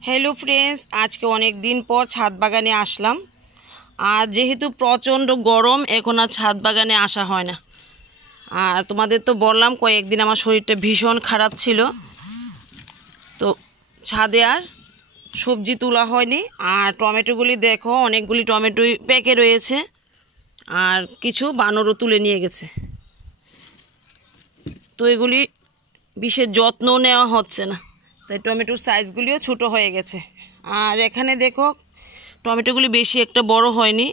Hello friends, आज के अनेक दिन पर छाद बागाने आसलाम। আর যেহেতু প্রচণ্ড গরম এখন আর ছাদ বাগানে আসা হয় না। আর তোমাদের তো বললাম কয়েকদিন আমার শরীরটা ভীষণ খারাপ ছিল, তো ছাদে আর সবজি তোলা হয়নি। আর টমেটোগুলি দেখো, অনেকগুলি টমেটোই পেকে রয়েছে আর কিছু বানরও তুলে নিয়ে গেছে। তো এগুলি বিশেষ যত্ন নেওয়া হচ্ছে না, তাই টমেটোর সাইজগুলিও ছোট হয়ে গেছে। আর এখানে দেখো টমেটোগুলি বেশি একটা বড় হয়নি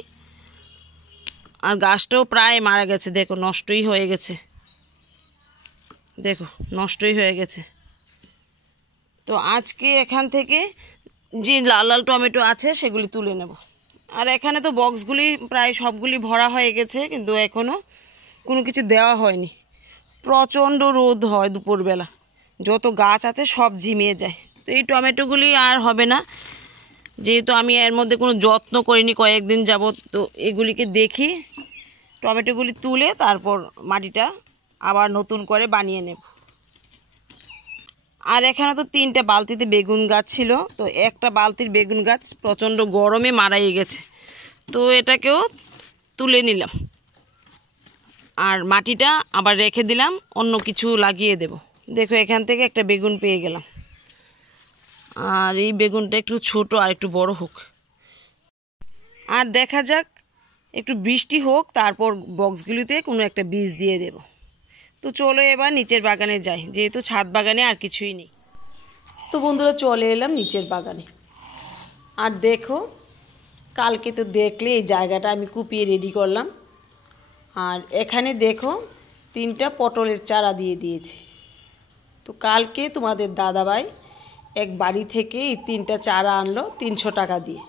আর গাছটাও প্রায় মারা গেছে। দেখো নষ্টই হয়ে গেছে, দেখো নষ্টই হয়ে গেছে। তো আজকে এখান থেকে যে লাল লাল টমেটো আছে সেগুলি তুলে নেব। আর এখানে তো বক্সগুলি প্রায় সবগুলি ভরা হয়ে গেছে, কিন্তু এখনও কোনো কিছু দেওয়া হয়নি। প্রচণ্ড রোদ হয় দুপুরবেলা, যত গাছ আছে সব ঝিমিয়ে যায়। তো এই টমেটোগুলি আর হবে না, যেহেতু আমি এর মধ্যে কোনো যত্ন করিনি কয়েকদিন যাবত। তো এগুলিকে দেখি টমেটোগুলি তুলে তারপর মাটিটা আবার নতুন করে বানিয়ে নেব। আর এখানে তো 3টা বালতিতে বেগুন গাছ ছিল, তো একটা বালতির বেগুন গাছ প্রচণ্ড গরমে মারাই গেছে, তো এটাকেও তুলে নিলাম। আর মাটিটা আবার রেখে দিলাম, অন্য কিছু লাগিয়ে দেব। দেখো এখান থেকে একটা বেগুন পেয়ে গেলাম। আর এই বেগুনটা একটু ছোট আর একটু বড় হোক, আর দেখা যাক একটু বৃষ্টি হোক, তারপর বক্সগুলিতে কোনো একটা বীজ দিয়ে দেব। তো চলো এবার নিচের বাগানে যাই, যেহেতু ছাদ বাগানে আর কিছুই নেই। তো বন্ধুরা চলে এলাম নিচের বাগানে। আর দেখো কালকে তো দেখলে এই জায়গাটা আমি কুপিয়ে রেডি করলাম। আর এখানে দেখো 3টা পটলের চারা দিয়ে দিয়েছি। তো কালকে তোমাদের দাদাভাই এক বাড়ি থেকে এই 3টা চারা আনলো 300 টাকা দিয়ে।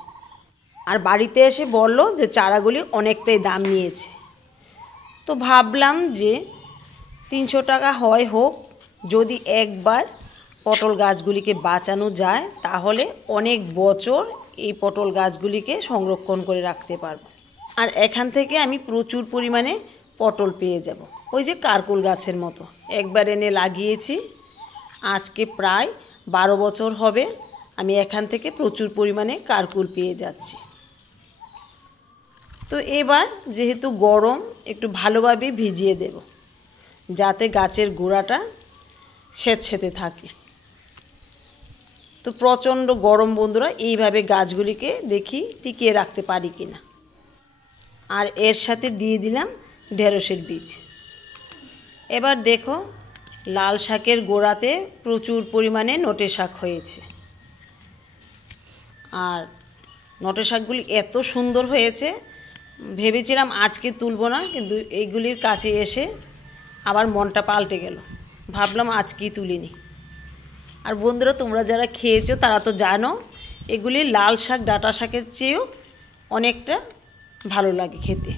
আর বাড়িতে এসে বলল যে চারাগুলি অনেকটাই দাম নিয়েছে। তো ভাবলাম যে 300 টাকা হয় হোক, যদি একবার পটল গাছগুলিকে বাঁচানো যায় তাহলে অনেক বছর এই পটল গাছগুলিকে সংরক্ষণ করে রাখতে পারবো। আর এখান থেকে আমি প্রচুর পরিমাণে পটল পেয়ে যাব। ওই যে কারকুল গাছের মতো একবার এনে লাগিয়েছি, আজকে প্রায় 12 বছর হবে আমি এখান থেকে প্রচুর পরিমাণে কারকুল পেয়ে যাচ্ছি। তো এবার যেহেতু গরম, একটু ভালোভাবে ভিজিয়ে দেব যাতে গাছের গোড়াটা স্যাঁতসেঁতে থাকে। তো প্রচণ্ড গরম বন্ধুরা, এইভাবে গাছগুলিকে দেখি টিকিয়ে রাখতে পারি কিনা। আর এর সাথে দিয়ে দিলাম ঢেঁড়সের বীজ। এবার দেখো লাল শাকের গোড়াতে প্রচুর পরিমাণে নটে শাক হয়েছে। আর নটে শাকগুলি এত সুন্দর হয়েছে, ভেবেছিলাম আজকে তুলব না, কিন্তু এইগুলির কাছে এসে আবার মনটা পাল্টে গেল, ভাবলাম আজকেই তুলিনি। আর বন্ধুরা তোমরা যারা খেয়েছো তারা তো জানো এগুলি লাল শাক ডাঁটা শাকের চেয়েও অনেকটা ভালো লাগে খেতে।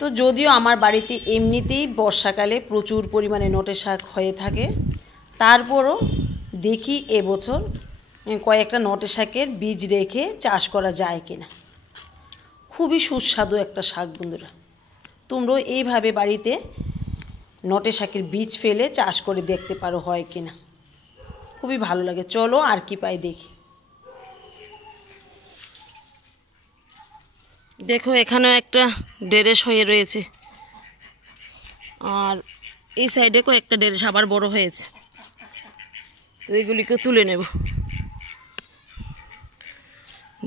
তো যদিও আমার বাড়িতে এমনিতেই বর্ষাকালে প্রচুর পরিমাণে নটে শাক হয়ে থাকে, তারপরও দেখি এবছর কয়েকটা নটে শাকের বীজ রেখে চাষ করা যায় কিনা। খুবই সুস্বাদু একটা শাক বন্ধুরা, তোমরাও এইভাবে বাড়িতে নটে শাকের বীজ ফেলে চাষ করে দেখতে পারো হয় কিনা, খুবই ভালো লাগে। চলো আর কি পাই দেখি। দেখো এখানেও একটা ঢেঁড়স হয়ে রয়েছে, আর এই সাইডে কয়েকটা ঢেঁড়স আবার বড় হয়েছে। তো এগুলিকে তুলে নেব।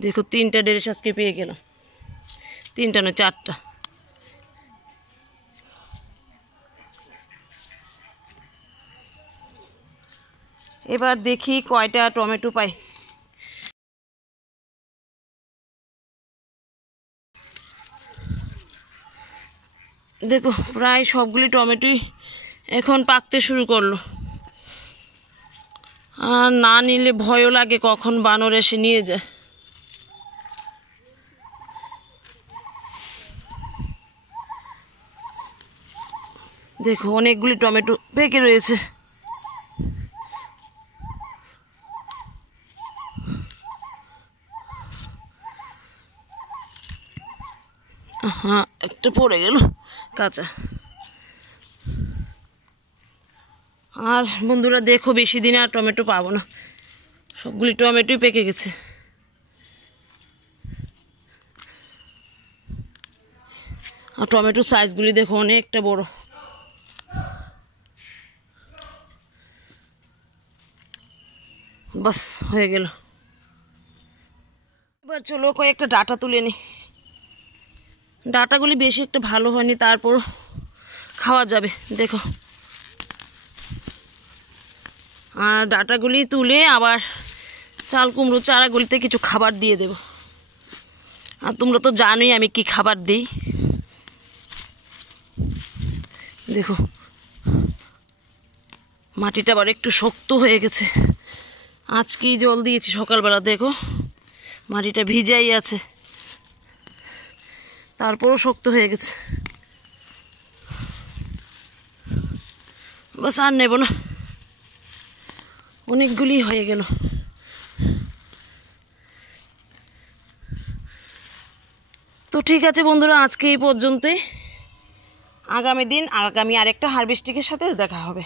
দেখো 3টা ঢেঁড়স আজকে পেয়ে গেলাম, 3টা না 4টা। এবার দেখি কয়টা টমেটো পাই। দেখো প্রায় সবগুলি টমেটোই এখন পাকতে শুরু করলো। আর না নিলে ভয়ও লাগে কখন বানর এসে নিয়ে যায়। দেখো অনেকগুলি টমেটো পেকে রয়েছে। হ্যাঁ একটা পড়ে গেল কাঁচা। আর বন্ধুরা দেখো বেশি দিন আর টমেটো পাবো না, সবগুলি টমেটোই পেকে গেছে। আর টমেটোর সাইজগুলি দেখো অনেকটা বড়। বাস হয়ে গেল। এবার চলো কয়েকটা ডাটা তুলে নি। ডাটাগুলি বেশি একটা ভালো হয়নি, তারপর খাওয়া যাবে দেখো। আর ডাটাগুলি তুলে আবার চাল কুমড়ো চারাগুলিতে কিছু খাবার দিয়ে দেব। আর তোমরা তো জানোই আমি কি খাবার দিই। দেখো মাটিটা আবার একটু শক্ত হয়ে গেছে। আজকেই জল দিয়েছি সকালবেলা, দেখো মাটিটা ভিজাই আছে, তারপরও শক্ত হয়ে গেছে। বাস আর নেব না, অনেকগুলি হয়ে গেল। তো ঠিক আছে বন্ধুরা, আজকে এই পর্যন্তই। আগামী দিন আগামী আরেকটা হারভেস্টিংয়ের সাথে দেখা হবে।